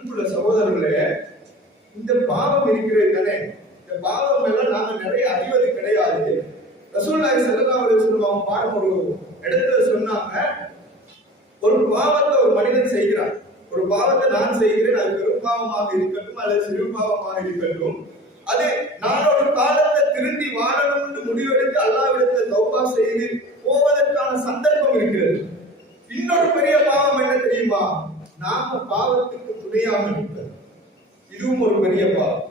அன்புள்ள சகோதரர்களே இந்த பாவம் இருக்கிறது தானே? இந்த பாவம் எல்லாம் நாங்க நிறைய அறிவது கிடையாது. ரசூல்லாய் ஸல்லல்லாஹு அலைஹி வஸல்லம் பாடம் ஒரு இடத்துல சொன்னாங்க ஒரு பாவத்தை ஒரு மனிதன் செய்கிறான். ஒரு பாவத்தை நான் செய்கிறேன் அது பெரும் பாவமாக இருக்கட்டும் அல்லது சிறு பாவமாக இருக்கட்டும். அது நான் ஒரு காலத்தை திருந்தி வாழணும்னு முடிவெடுத்து அல்லாவிடத்தை தௌபா செய்து போவதற்கான சந்தர்ப்பம் இருக்கிறது இன்னொரு பெரிய பாவம் என்ன தெரியுமா நாம பாவத்துக்கு துணையாக இருப்பது. இதுவும் ஒரு பெரிய பாவம்.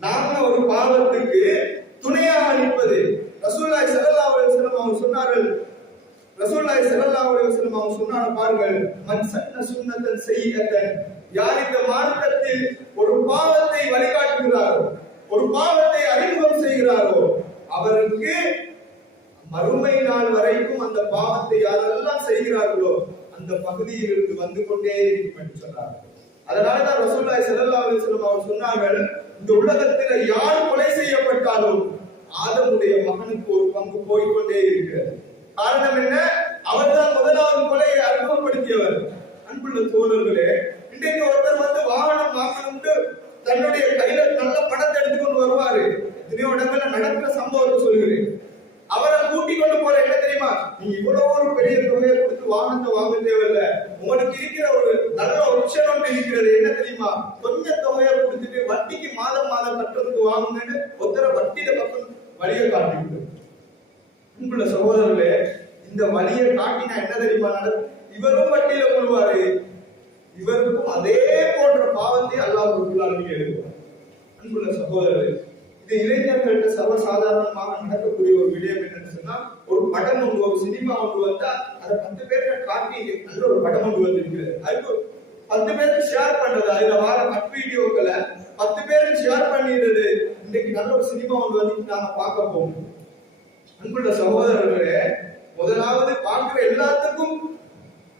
நாம ஒரு பாவத்துக்கு துணையாக நிற்பது. ரசூல்லாய் செல்லல்லா அலைஹி வஸல்லம் அவங்க சொன்னார்கள். ரசூல்லாய் செல்லல்லா அலைஹி வஸல்லம் அவங்க சொன்னாங்க பாருங்கள் மண் சன்ன சுண்ணத்தன் செய்யத்தன் யார் இந்த மார்க்கத்தில் ஒரு பாவத்தை வழிகாட்டுகிறாரோ ஒரு பாவத்தை அறிமுகம் செய்கிறாரோ அவருக்கு மறுமை நாள் வரைக்கும் அந்த பாவத்தை யாரெல்லாம் செய்கிறார்களோ அந்த பகுதியிலிருந்து வந்து கொண்டே இருக்கும் என்று சொன்னார்கள். அதனாலதான் ரசூலுல்லாஹி ஸல்லல்லாஹு அலைஹி வஸல்லம் அவர் சொன்னார்கள் இந்த உலகத்தில் யார் கொலை செய்யப்பட்டாலும் ஆதமுடைய மகனுக்கு ஒரு பங்கு போய்கொண்டே இருக்கிறது. காரணம் என்ன? அவர்தான் முதலாவது கொலையை அறிமுகப்படுத்தியவர். அன்புள்ள தோழர்களே இன்றைக்கு ஒருத்தர் வந்து வாகனம் வாங்கணும்னு தன்னுடைய கையில நல்ல பணத்தை எடுத்துக்கொண்டு வருவாரு. எத்தனையோ இடங்கள்ல நடக்கிற சம்பவத்தை சொல்கிறேன் அவரை கூட்டி கொண்டு போற என்ன தெரியுமா நீ இவ்வளவு ஒரு பெரிய தொகையை கொடுத்து வாகனத்தை வாங்க தேவையில்ல. உங்களுக்கு இருக்கிற ஒரு நல்ல ஆப்ஷன் ஒன்று இருக்கிறது. என்ன தெரியுமா? கொஞ்சம் தொகையை கொடுத்துட்டு வட்டிக்கு மாதம் மாதம் கட்டுறதுக்கு வாங்குங்கன்னு ஒருத்தர வட்டியில பக்கம் வழியை காட்டிவிட்டு உங்கள சகோதரர்களே இந்த வழியை காட்டினா என்ன தெரியுமா நடக்கும்? இவரும் வட்டியில கொள்வாரு இவருக்கும் அதே போன்ற பாவத்தை அல்லாஹ் ரபுல்லாலுமே எழுதுவார் அன்புள்ள சகோதரர்களே இது இளைஞர்கள்ட்ட சர்வசாதாரணமாக நடக்கக்கூடிய ஒரு விடயம் என்னன்னு சொன்னா படம் ஒன்று ஒரு சினிமா ஒன்று வந்தா அதை பத்து பேர்கிட்ட காட்டி நல்ல ஒரு படம் ஒன்று வந்திருக்கிறது அதுக்கு பத்து பேருக்கு ஷேர் பண்றது அதுல வர கட் வீடியோக்களை பத்து பேருக்கு ஷேர் பண்ணிடுறது. இன்னைக்கு நல்ல ஒரு சினிமா ஒன்று வந்து நாங்க பார்க்க போவோம் அன்புள்ள சகோதரர்களே முதலாவது பார்க்கிற எல்லாத்துக்கும்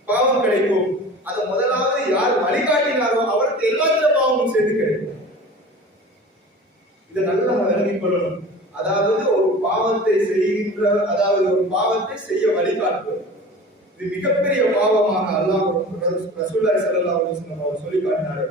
பாவம் கிடைக்கும். அதை முதலாவது யார் வழிகாட்டினாரோ அவருக்கு எல்லாத்துல பாவமும் சேர்ந்து கிடைக்கும். இதை நல்லா நம்ம விளங்கிக் கொள்ளணும். அதாவது ஒரு பாவத்தை செய்கின்ற அதாவது ஒரு பாவத்தை செய்ய வழிகாட்டுவது இது மிகப்பெரிய பாவமாக அல்லாஹ் ரசூல்லாய் ஸல்லல்லாஹு அவர் சொல்லி காட்டினாரு